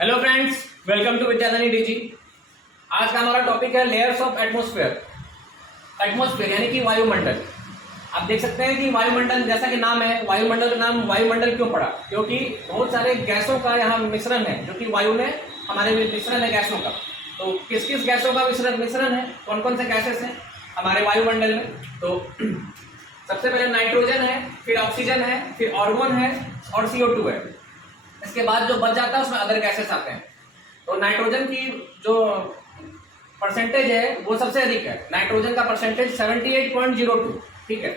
Hello friends, welcome to Vidyadhani DG. आज का हमारा टॉपिक है लेयर्स ऑफ एटमॉस्फेयर। एटमॉस्फेयर यानी कि वायुमंडल। आप देख सकते हैं कि वायुमंडल, जैसा कि नाम है, वायुमंडल का नाम वायुमंडल क्यों पड़ा? क्योंकि बहुत सारे गैसों का यहाँ मिश्रण है, जो कि वायु में हमारे मिश्रण है गैसों का। तो किस किस गैसों का मिश्रण है, कौन कौन से गैसेस हैं हमारे वायुमंडल में? तो सबसे पहले नाइट्रोजन है, फिर ऑक्सीजन है, फिर ऑर्गन है और CO2 है। इसके बाद जो बच जाता है उसमें अदर गैसेस आते हैं। तो नाइट्रोजन की जो परसेंटेज है वो सबसे अधिक है। नाइट्रोजन का परसेंटेज 78.02, ठीक है।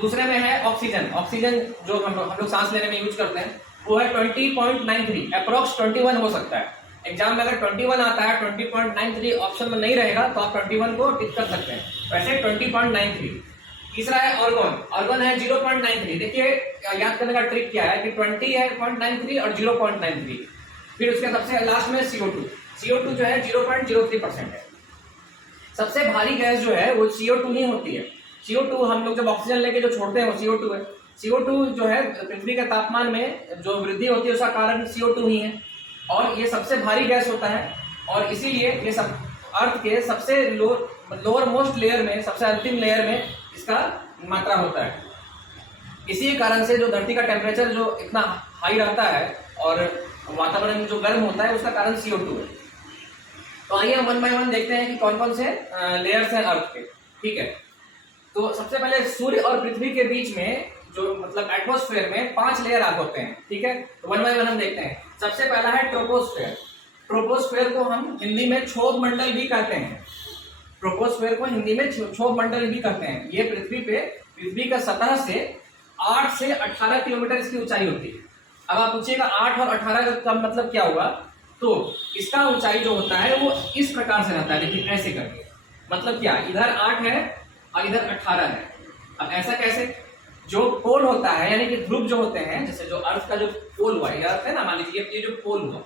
दूसरे में है ऑक्सीजन। ऑक्सीजन जो हम लोग सांस लेने में यूज करते हैं वो है 20.93, अप्रोक्स 21 हो सकता है। एग्जाम में अगर 21 आता है, 20.93 ऑप्शन में नहीं रहेगा तो आप 21 को टिक कर सकते हैं। वैसे 20.93। तीसरा है ऑर्गन। ऑर्गन है 0.93। देखिए याद करने का ट्रिक क्या है कि 20 है 0.93 और 0.93। फिर उसके सबसे लास्ट में CO2। CO2 जो है 0.03% है। सबसे भारी गैस जो है वो CO2 ही होती है। CO2 हम लोग जब ऑक्सीजन लेके जो छोड़ते हैं वो CO2 है। CO2 जो है पृथ्वी के तापमान में जो वृद्धि होती है उसका कारण CO2 ही है, और ये सबसे भारी गैस होता है। और इसीलिए ये सब अर्थ के सबसे लोअर मोस्ट लेयर में, सबसे अंतिम लेयर में इसका मात्रा होता है। इसी कारण से जो धरती का टेम्परेचर जो इतना हाई रहता है और वातावरण जो गर्म होता है उसका कारण CO2 है। तो आइए हम वन बाय वन देखते हैं कि कौन कौन से लेयर्स हैं अर्थ के, ठीक है। तो सबसे पहले सूर्य और पृथ्वी के बीच में जो मतलब एटमॉस्फेयर में 5 लेयर आप होते हैं, ठीक है। तो वन बाय वन हम देखते हैं। सबसे पहला है ट्रोपोस्फेयर। ट्रोपोस्फेयर को हम हिंदी में क्षोभ मंडल भी कहते हैं। ट्रोपोस्फेयर को हिंदी में क्षोभ मंडल भी कहते हैं। ये पृथ्वी का सतह से 8 से 18 किलोमीटर इसकी ऊंचाई होती है। अब आप पूछिएगा 8 और 18 का मतलब क्या हुआ? तो इसका ऊंचाई जो होता है वो इस प्रकार से रहता है, देखिए ऐसे करके। मतलब क्या, इधर 8 है और इधर 18 है। अब ऐसा कैसे? जो पोल होता है यानी कि ध्रुव जो होते हैं, जैसे जो अर्थ का जो पोल हुआ, ये अर्थ है ना, मान लीजिए ये जो पोल हुआ,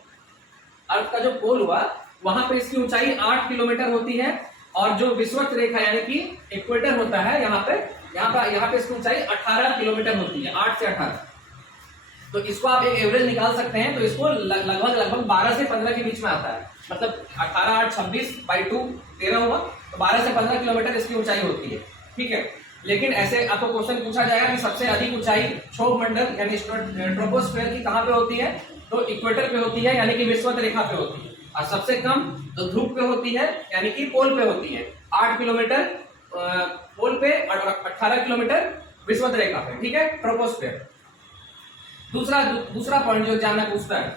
अर्थ का जो पोल हुआ, वहां पे इसकी ऊंचाई 8 किलोमीटर होती है। और जो विषुवत रेखा यानी कि इक्वेटर होता है यहाँ पे इसकी ऊंचाई 18 किलोमीटर होती है, 8 से 18। तो इसको आप एक एवरेज निकाल सकते हैं। तो इसको लगभग 12 से 15 के बीच में आता है। मतलब 18 8 26 बाई 2 13 हुआ, तो 12 से 15 किलोमीटर इसकी ऊंचाई होती है, ठीक है। लेकिन ऐसे आपको क्वेश्चन पूछा जाएगा कि सबसे अधिक ऊंचाई क्षोभ मंडल यानी ट्रोपोस्फेयर की कहां पे होती है? तो इक्वेटर पे होती है, यानी कि विषुवत रेखा पे होती है। और सबसे कम तो ध्रुव पे होती है, यानी कि पोल पे होती है। 8 किलोमीटर पोल पे और 18 किलोमीटर विषुवत रेखा पे, ठीक है, ट्रोपोस्फेयर। दूसरा पॉइंट जो जानना पूछता है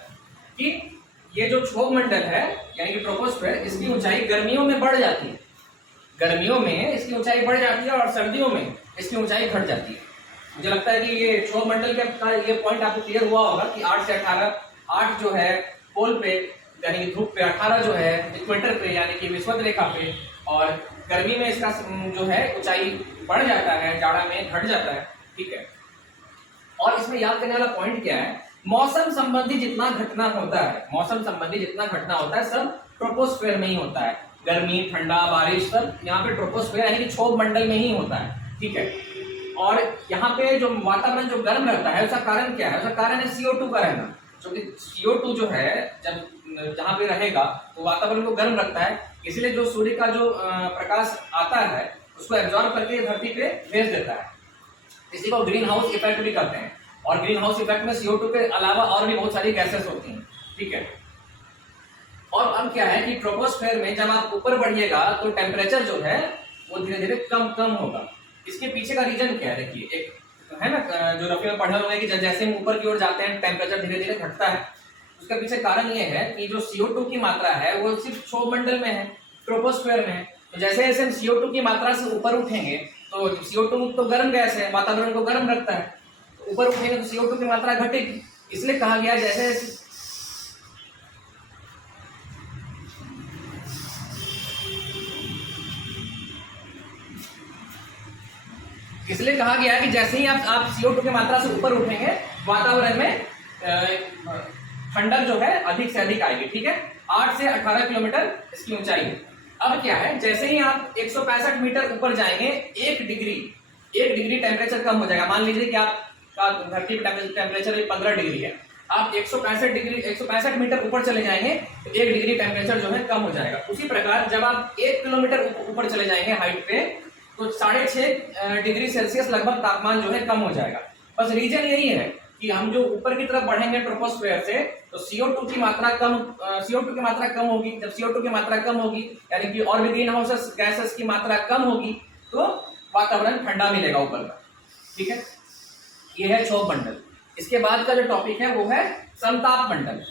कि ये जो क्षोभ मंडल है यानी कि ट्रोपोस्फेयर, इसकी ऊंचाई गर्मियों में बढ़ जाती है। गर्मियों में इसकी ऊंचाई बढ़ जाती है और सर्दियों में इसकी ऊंचाई घट जाती है। मुझे लगता है कि ये क्षोभ मंडल का ये पॉइंट आपको क्लियर हुआ होगा कि 8 से 18, 8 जो है पोल पे यानी कि ध्रुव पे, 18 जो है इक्वेटर पे यानी कि विषुवत रेखा पे, और गर्मी में इसका जो है ऊंचाई बढ़ जाता है, जाड़ा में घट जाता है, ठीक है। और इसमें याद करने वाला पॉइंट क्या है? मौसम संबंधी जितना घटना होता है सब ट्रोपोस्फेयर में ही होता है। गर्मी, ठंडा, बारिश सब यहाँ पे ट्रोपोस्फेयर यानी कि क्षोभ मंडल में ही होता है, ठीक है। और यहाँ पे जो वातावरण जो गर्म रहता है उसका कारण क्या है? उसका कारण है CO2 का रहना। क्योंकि CO2 जो है जब जहाँ पे रहेगा तो वातावरण को गर्म रखता है, इसलिए जो सूर्य का जो प्रकाश आता है उसको एब्जॉर्ब करके धरती पे भेज देता है। इसी को ग्रीन हाउस इफेक्ट भी कहते हैं। और ग्रीन हाउस इफेक्ट में CO2 के अलावा और भी बहुत सारी गैसेस होती हैं, ठीक है। और अब क्या है कि ट्रोपोस्फेयर में जब आप ऊपर बढ़िएगा तो टेम्परेचर जो है वो धीरे धीरे कम होगा। इसके पीछे का रीजन क्या है? देखिए, एक है ना, जो रफी में पढ़े हुए कि जैसे हम ऊपर की ओर जाते हैं टेम्परेचर धीरे धीरे घटता है। उसके पीछे कारण ये है कि जो CO2 की मात्रा है वो सिर्फ क्षोभ मंडल में है, ट्रोपोस्फेयर में है। तो जैसे जैसे हम CO2 की मात्रा से ऊपर उठेंगे तो CO2 तो गर्म गैस है, वातावरण को गर्म रखता है, तो ऊपर उठेंगे तो CO2 की मात्रा घटेगी। इसलिए कहा गया कि जैसे ही आप CO2 की मात्रा से ऊपर उठेंगे वातावरण में ठंडक जो है अधिक से अधिक आएगी, ठीक है। 8 से 18 किलोमीटर इसकी ऊंचाई है। अब क्या है, जैसे ही आप 165 मीटर ऊपर जाएंगे 1 डिग्री टेम्परेचर कम हो जाएगा। मान लीजिए कि आपका धरती पे टेम्परेचर 15 डिग्री है, आप 165 मीटर ऊपर चले जाएंगे तो 1 डिग्री टेम्परेचर जो है कम हो जाएगा। उसी प्रकार जब आप 1 किलोमीटर ऊपर चले जाएंगे हाइट पे तो 6.5 डिग्री सेल्सियस लगभग तापमान जो है कम हो जाएगा। बस रीजन यही है कि हम जो ऊपर की तरफ बढ़ेंगे ट्रोपोस्फेयर से तो CO2 की मात्रा कम होगी। जब CO2 की मात्रा कम होगी यानी कि और भी ग्रीन हाउस गैसेस की मात्रा कम होगी तो वातावरण ठंडा मिलेगा ऊपर का। ठीक है, ये है क्षोभ मंडल। इसके बाद का जो टॉपिक है वो है समताप मंडल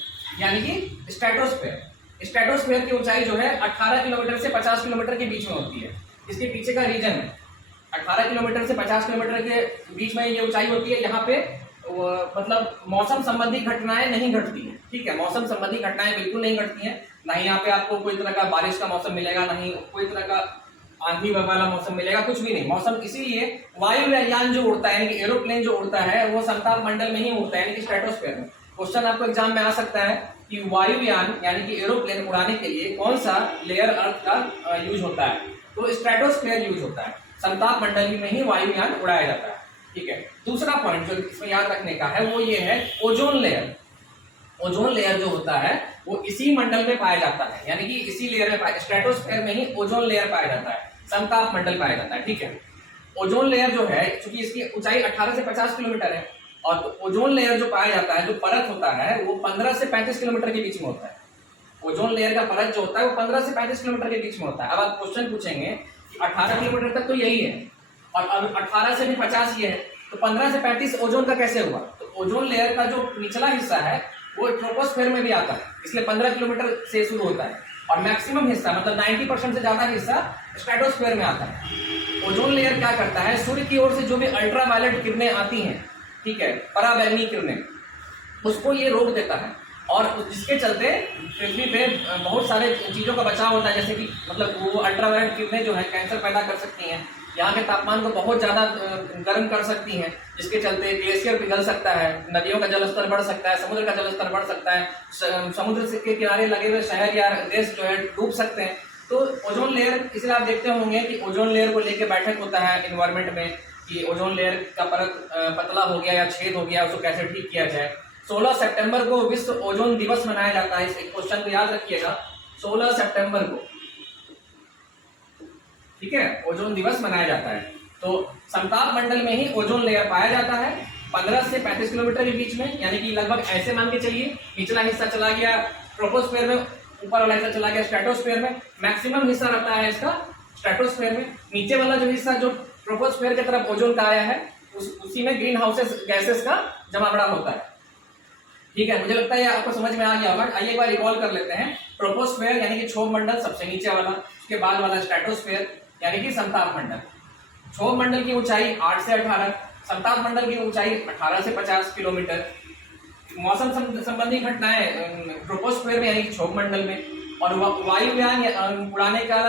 यानी कि स्ट्रेटोस्फेयर। स्ट्रेटोस्फेयर की ऊंचाई जो है 18 किलोमीटर से 50 किलोमीटर के बीच में होती है। इसके पीछे का रीजन है 18 किलोमीटर से 50 किलोमीटर के बीच में ये ऊंचाई होती है। यहाँ पे मतलब मौसम संबंधी घटनाएं नहीं घटती हैं। ठीक है, मौसम संबंधी घटनाएं बिल्कुल नहीं घटती हैं। ना ही यहाँ पे आपको कोई तरह का बारिश का मौसम मिलेगा, ना ही कोई तरह का आंधी वाला मौसम मिलेगा, कुछ भी नहीं। मौसम इसीलिए वायुयान जो उड़ता है यानी कि एरोप्लेन जो उड़ता है वो समताप मंडल में ही उड़ता है यानी कि स्ट्रेटोस्फेयर में। क्वेश्चन आपको एग्जाम में आ सकता है कि वायुयान यानी कि एरोप्लेन उड़ाने के लिए कौन सा लेयर अर्थ का यूज होता है, तो स्ट्रेटोस्फेयर यूज होता है। समताप मंडल में ही वायुयान उड़ाया जाता है। ठीक है, दूसरा पॉइंट जो इसमें याद रखने का है वो ये है ओजोन लेयर। ओजोन लेयर जो होता है वो इसी मंडल में पाया जाता है यानी कि इसी लेयर में स्ट्रेटोस्फेयर में ही ओजोन लेयर पाया जाता है, समताप मंडल पाया जाता है। ठीक है, ओजोन लेयर जो है चूंकि इसकी ऊंचाई 18 से 50 किलोमीटर है और तो ओजोन लेयर जो पाया जाता है, जो परत होता है वो 15 से 35 किलोमीटर के बीच में होता है। ओजोन लेयर का परत जो होता है वो 15 से 35 किलोमीटर के बीच में होता है। अब आप क्वेश्चन पूछेंगे कि 18 किलोमीटर तक तो यही है और अब 18 से भी 50 ये है तो 15 से 35 ओजोन का कैसे हुआ? तो ओजोन लेयर का जो निचला हिस्सा है वो ट्रोपोस्फेयर में भी आता है, इसलिए 15 किलोमीटर से शुरू होता है और मैक्सिमम हिस्सा मतलब 90% से ज्यादा हिस्सा स्ट्रेटोस्फेयर में आता है। ओजोन लेयर क्या करता है, सूर्य की ओर से जो भी अल्ट्रावायलेट किरणें आती हैं, ठीक है, पराबैंगनी किरणें, उसको ये रोक देता है और जिसके चलते पृथ्वी पे बहुत सारे चीजों का बचाव होता है। जैसे कि मतलब वो अल्ट्रावायलेट किरणें जो है कैंसर पैदा कर सकती हैं, यहाँ के तापमान को बहुत ज्यादा गर्म कर सकती हैं, जिसके चलते ग्लेशियर पिघल सकता है, नदियों का जलस्तर बढ़ सकता है, समुद्र का जलस्तर बढ़ सकता है, समुद्र के किनारे लगे हुए शहर या देश जो है डूब सकते हैं। तो ओजोन लेयर, इसलिए आप देखते होंगे कि ओजोन लेयर को लेकर बैठक होता है एनवायरमेंट में कि ओजोन लेयर का परत पतला हो गया या छेद हो गया, उसको कैसे ठीक किया जाए। 16 सितंबर को विश्व ओजोन दिवस मनाया जाता है। इस क्वेश्चन को याद रखिएगा, 16 सितंबर को, ठीक है, ओजोन दिवस मनाया जाता है। तो समताप मंडल में ही ओजोन लेयर पाया जाता है 15 से 35 किलोमीटर के बीच में, यानी कि लगभग ऐसे मान के चलिए निचला हिस्सा चला गया ट्रोपोस्फेयर में, ऊपर वाला हिस्सा चला गया स्ट्रेटोस्फेयर में। मैक्सिमम हिस्सा रहता है इसका स्ट्रेटोस्फेयर में। नीचे वाला जो हिस्सा जो ट्रोपोस्फेयर की तरफ ओजोन का आया है उसी में ग्रीन हाउसेस गैसेस का जमावड़ा होता है। ठीक है, मुझे लगता है आपको समझ में आ गया होगा। आइए एक बार रिकॉल कर लेते हैं। ट्रोपोस्फेयर यानी कि क्षोभ मंडल सबसे नीचे वाला, उसके बाद वाला स्ट्रेटोस्फेयर यानी कि समताप मंडल। क्षोभ मंडल की ऊंचाई 8 से 18, समताप मंडल की ऊंचाई 18 से 50 किलोमीटर। मौसम संबंधी घटनाएं ट्रोपोस्फेयर में यानी कि क्षोभ मंडल में, और वायुयान उड़ाने का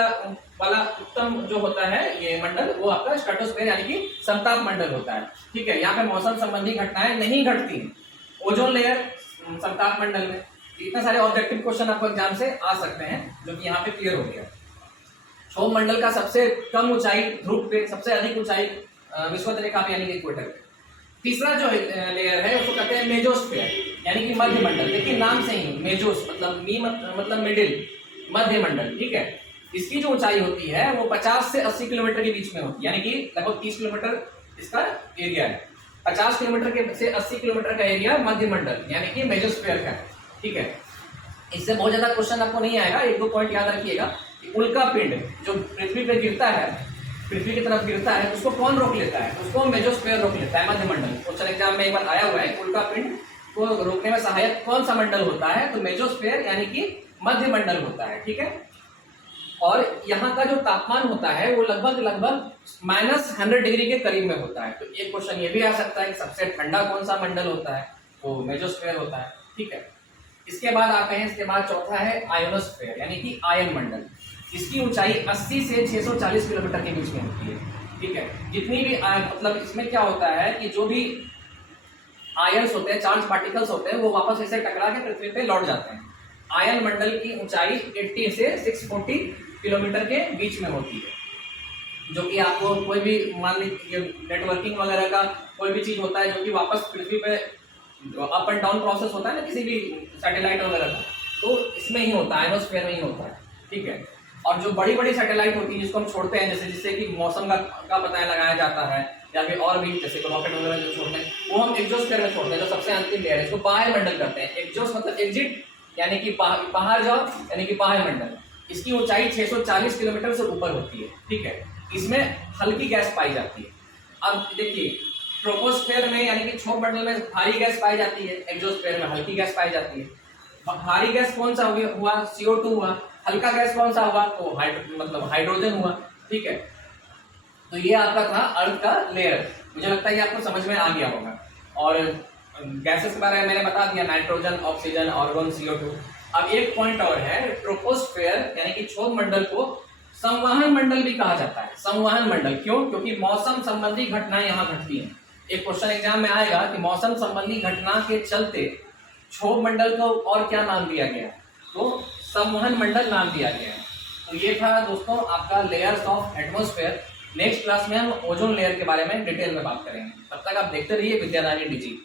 वाला उत्तम जो होता है ये मंडल वो आपका स्ट्रेटोस्फेयर यानी कि समताप मंडल होता है। ठीक है, यहाँ पे मौसम संबंधी घटनाएं नहीं घटती हैं। ओजोन लेयर समताप मंडल में। इतने सारे ऑब्जेक्टिव क्वेश्चन आपको एग्जाम से आ सकते हैं जो कि यहाँ पे क्लियर हो गया। क्षोभ मंडल का सबसे कम ऊंचाई ध्रुव पे, सबसे अधिक ऊंचाई विषुवत रेखा पे यानी कि इक्वेटर पे। तीसरा जो लेयर है उसको कहते हैं मेजोस्फेयर यानी कि मध्य मंडल। देखिए नाम से ही मेजोस मतलब मिडिल, मध्य मंडल। ठीक है, इसकी जो ऊंचाई होती है वो 50 से 80 किलोमीटर के बीच में होती है, यानी कि लगभग 30 किलोमीटर इसका एरिया है। 50 किलोमीटर से 80 किलोमीटर का एरिया मध्य मंडल यानी कि मेजोस्फेयर का है। ठीक है, इससे बहुत ज्यादा क्वेश्चन आपको नहीं आएगा। 1-2 पॉइंट याद रखिएगा कि उल्का पिंड जो पृथ्वी पे गिरता है, पृथ्वी की तरफ गिरता है, उसको कौन रोक लेता है? उसको मेजोस्फेयर रोक लेता है, मध्य मंडल। क्वेश्चन एग्जाम में एक बार आया हुआ है, उल्का पिंड को रोकने में सहायक कौन सा मंडल होता है? तो मेजोस्फेयर यानी कि मध्य मंडल होता है। ठीक है, और यहाँ का जो तापमान होता है वो लगभग -100 डिग्री के करीब में होता है। तो एक क्वेश्चन ये भी आ सकता है कि सबसे ठंडा कौन सा मंडल होता है? तो मेजोस्फेयर होता है। ठीक है, इसके बाद आते हैं, इसके बाद चौथा है आयोनोस्फेयर यानी कि आयन मंडल। इसकी ऊंचाई 80 से 640 किलोमीटर के बीच में होती है। ठीक है, जितनी भी मतलब इसमें क्या होता है कि जो भी आयन्स होते हैं, चार्ज पार्टिकल्स होते हैं, वो वापस ऐसे टकरा के पृथ्वी पे लौट जाते हैं। आयन मंडल की ऊंचाई 80 से 640 किलोमीटर के बीच में होती है, जो कि आपको कोई भी मान लीजिए नेटवर्किंग वगैरह का कोई भी चीज होता है जो कि वापस पृथ्वी पे अप एंड डाउन प्रोसेस होता है ना किसी भी सैटेलाइट वगैरह का, तो इसमें ही होता है, आयनोस्फीयर में ही होता है, ठीक है। और जो बड़ी बड़ी सैटेलाइट होती है जिसको हम छोड़ते हैं, जैसे जिससे कि मौसम का पता लगाया जाता है, या फिर और भी जैसे रॉकेट वगैरह जो छोड़ते हैं, वो हम एग्जोस्फीयर में छोड़ते हैं, जो सबसे अंतिम लेयर है, इसको बाह्य मंडल करते हैं। एग्जोस मतलब एग्जिट यानी कि बाहर जाओ, यानी कि बाह्य मंडल। इसकी ऊंचाई 640 किलोमीटर से ऊपर होती है, ठीक है। इसमें हल्की गैस पाई जाती है। अब देखिए, ट्रोपोस्फेयर में यानी कि क्षोभ मंडल में भारी गैस पाई जाती है, एग्जोस्फेयर में हल्की गैस पाई जाती है। भारी गैस कौन सा हुआ? CO2 हुआ। हल्का गैस कौन सा हुआ? तो मतलब हाइड्रोजन हुआ, ठीक है। तो ये आपका था अर्थ का लेयर। मुझे लगता है ये आपको समझ में आ गया होगा। और गैसेस के बारे में मैंने बता दिया, नाइट्रोजन, ऑक्सीजन, आर्गन, CO2। अब एक पॉइंट और है, ट्रोपोस्फेयर यानी कि क्षोभ मंडल को संवहन मंडल भी कहा जाता है। संवहन मंडल क्यों? क्योंकि मौसम संबंधी घटनाएं यहाँ घटती हैं। एक क्वेश्चन एग्जाम में आएगा कि मौसम संबंधी घटना के चलते क्षोभ मंडल को और क्या नाम दिया गया, तो संवहन मंडल नाम दिया गया है। तो ये था दोस्तों आपका layers of atmosphere. Next class में हम ओजोन लेयर के बारे में डिटेल में बात करेंगे। तब तक आप देखते रहिए विद्यादानी डिजी।